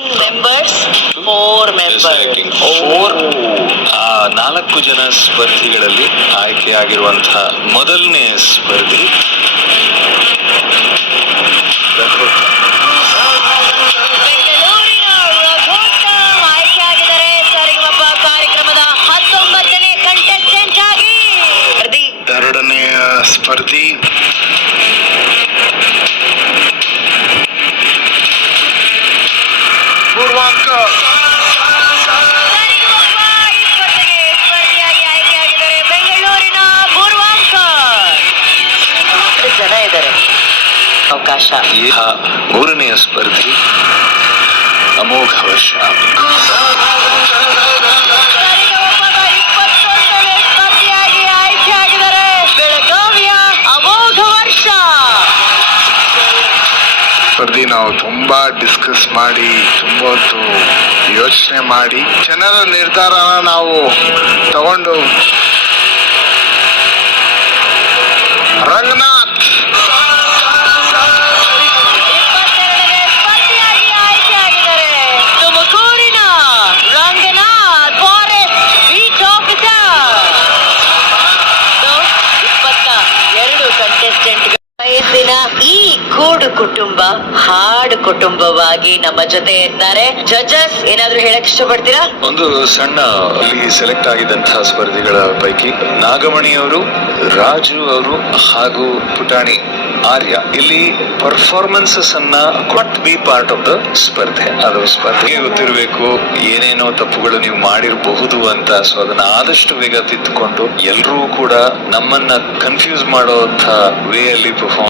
Members four members four ನಾಲ್ಕು ಜನ ಸ್ಪರ್ಧಿಗಳಲ್ಲಿ ಆಯ್ಕೆಯಾಗಿರುವಂತಹ ಮೊದಲನೇ ಸ್ಪರ್ಧಿ. ರಘುತ್ತ. ಪೂರ್ವಾಂಕ. ಬೆಂಗಳೂರಿನ ಪೂರ್ವಾಂಕ ಎಷ್ಟು ಜನ ಇದ್ದಾರೆ ಅವಕಾಶ ಮೂರನೆಯ ಸ್ಪರ್ಧಿ ಅಮೋಘ ವರ್ಷ. ಸ್ಪರ್ಧಿ ನಾವು ತುಂಬಾ ಡಿಸ್ಕಸ್ ಮಾಡಿ, ತುಂಬಾ ಹೊತ್ತು ಯೋಚನೆ ಮಾಡಿ, ಜನರ ನಿರ್ಧಾರನ ನಾವು ತಗೊಂಡು ರಂಗನಾಥ್. ಕಂಟೆಸ್ಟೆಂಟ್ ಕೂಡು ಕುಟುಂಬ, ಹಾಡು ಕುಟುಂಬವಾಗಿ ನಮ್ಮ ಜೊತೆ ಇದ್ದಾರೆ. ಜಡ್ಜಸ್, ಏನಾದ್ರು ಹೇಳಕ್ ಇಷ್ಟಪಡ್ತೀರಾ? ಒಂದು ಸಣ್ಣ ಸೆಲೆಕ್ಟ್ ಆಗಿದ್ದಂತಹ ಸ್ಪರ್ಧಿಗಳ ಪೈಕಿ ನಾಗಮಣಿ ಅವರು, ರಾಜು ಅವರು ಹಾಗೂ ಪುಟಾಣಿ ಆರ್ಯ. ಇಲ್ಲಿ ಪರ್ಫಾರ್ಮೆನ್ಸಸ್ ಅನ್ನ ಕೊಟ್ ಬಿ ಪಾರ್ಟ್ ಆಫ್ ದ ಸ್ಪರ್ಧೆ. ಅದು ಸ್ಪರ್ಧೆಗೆ ಗೊತ್ತಿರಬೇಕು, ಏನೇನೋ ತಪ್ಪುಗಳು ನೀವು ಮಾಡಿರಬಹುದು ಅಂತ. ಸೊ ಅದನ್ನ ಆದಷ್ಟು ಬೇಗ ತಿದ್ದುಕೊಂಡು ಎಲ್ಲರೂ ಕೂಡ ನಮ್ಮನ್ನ ಕನ್ಫ್ಯೂಸ್ ಮಾಡುವಂತ ವೇ ಅಲ್ಲಿ ಪರ್ಫಾರ್ಮ್